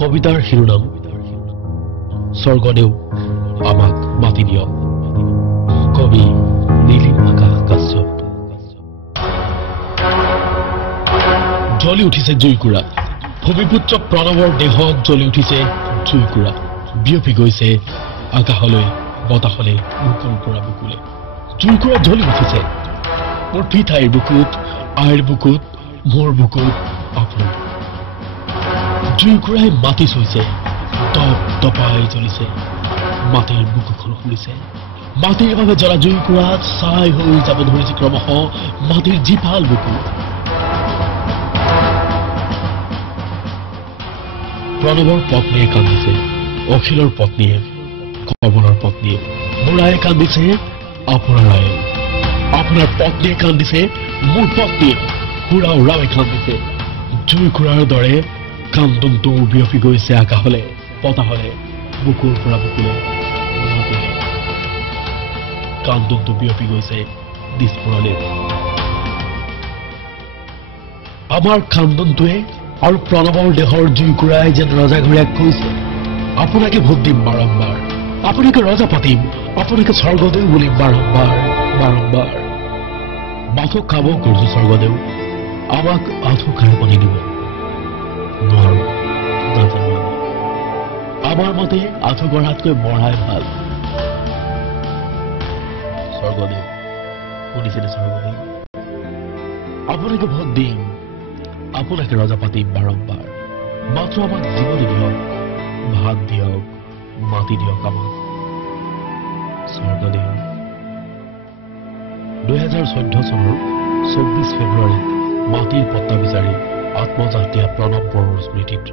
কবিতাৰ শিৰোনাম স্বৰ্গদেউ আমাক মাতি দিয়ক। কবি নীলিম আকাশ কাশ্যপ। জ্বলি উঠিছে জুইকুৰা, ভূমিপুত্ৰ প্ৰণৱৰ দেহত জ্বলি উঠিছে জুইকুৰা, বিয়পি গৈছে আকাশলৈ বতাহলে বুকুৰ পৰা বুকুলে। জুইকুৰা জ্বলি উঠিছে মোৰ পিঠাইৰ বুকুত, আইৰ বুকুত, মোৰ বুকুত, আপোনাৰ জুইকুৰাই মাটি চুইছে, তপ তপাই জ্বলিছে, মাটিৰ বুকুখন ফুলিছে। মাটিৰ বাবে জ্বলা জুইকুৰাত ছাই হৈ যাব ধৰিছে ক্ৰমশ মাটিৰ জীপাল বুকু। প্ৰণৱৰ পত্নীয়ে কান্দিছে, অখিলৰ পত্নীয়ে, কমলৰ পত্নীয়ে, বুঢ়াই কান্দিছে, আপোনাৰ আয়ে, আপোনাৰ পত্নীয়ে কান্দিছে, মোৰ পত্নীয়ে, হুৰা উৰাৱে কান্দিছে। জুইকুৰাৰ দৰে কান্দনটো বিয়পি গৈছে আকাশলে বতাহলে বুকুৰ পৰা বুকুলে। কান্দনটো বিয়পি গৈছে দিছপুৰলে। আমাৰ কান্দনটোৱে আৰু প্ৰণৱৰ দেহৰ জুইকুৰাই যেন ৰজাঘৰীয়াক কৈছে, আপোনাকে ভোট দিম বাৰম্বাৰ, আপোনাকে ৰজা পাতিম, আপোনাকে স্বৰ্গদেউ বুলিম বাৰম্বাৰ বাৰম্বাৰ। মাথো খাব কৰিছো স্বৰ্গদেউ, আমাক আঁঠু খাই পানী দিব নোৱাৰো, নাজানো। আমাৰ মতে আঁঠু গঢ়াতকৈ মৰাই ভাল। স্বৰ্গদেউ শুনিছেনে স্বৰ্গদেউ? আপোনাকে ভোট দিম, আপোনাকে ৰজা পাতিম বাৰম্বাৰ। মাত্ৰ আমাক জীৱনী দিয়ক, ভাত দিয়ক, মাটি দিয়ক আমাক স্বৰ্গদেউ। 2014 চনৰ 24 ফেব্ৰুৱাৰীত মাটিৰ পট্টা বিচাৰি আত্মজাত দিয়া প্ৰণৱ বড়োৰ স্মৃতিত